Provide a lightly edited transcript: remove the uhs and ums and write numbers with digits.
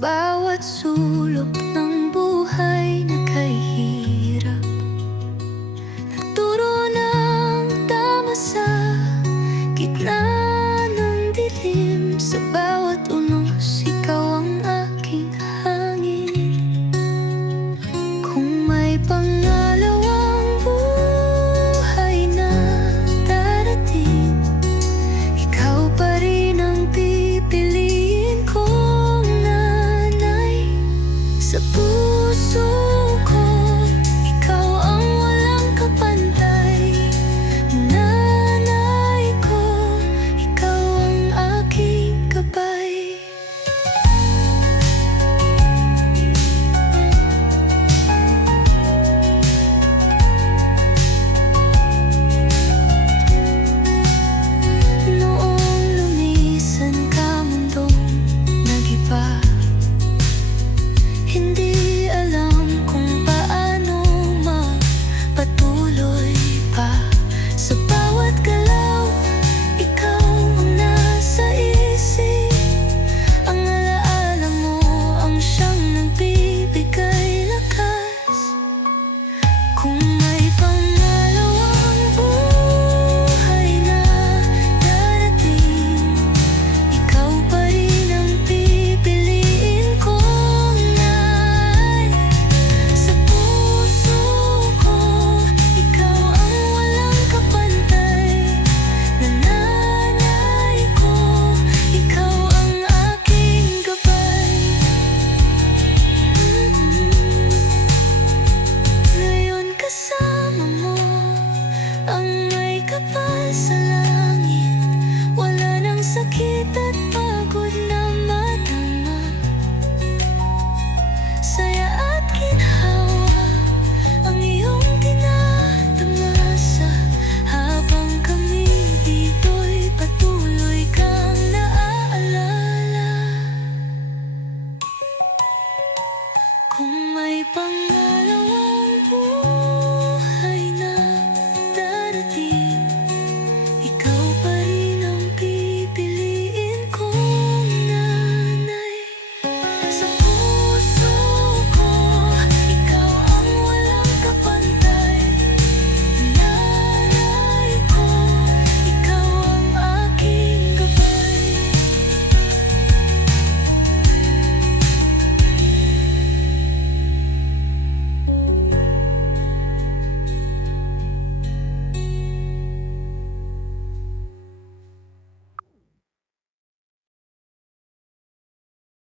bawat sulok ng buhay na kay hirap, nagturo ng tama sa gitna ng dilim. Sa bawat unos, ikaw ang aking hangin. Kung may pangalawang buhay na darating, ikaw pa rin ang pipiliin kong nanay. Sa puso ko, ikaw ang walang kapantay. Nanay ko, ikaw ang aking gabay. Noong lumisan ka mundong nag-iba, hindi alam kung paano magpatuloy pa. Sa bawat galaw, ikaw ang nasa isip. Ang alaala mo ang siyang nagbibigay lakas. Kung may pangalawang buhay na darating, ikaw pa rin ang pipiliin kong nanay. Sa puso ko, ikaw ang walang kapantay. Nanay ko, ikaw ang aking gabay. Ngayon kasama mo ang may kapal sa langit. Wala nang sakit at pagod na madama. Saya at ginhawa ang iyong dinadamasa. Habang kami dito'y patuloy kang naaalala. Kung may pangalan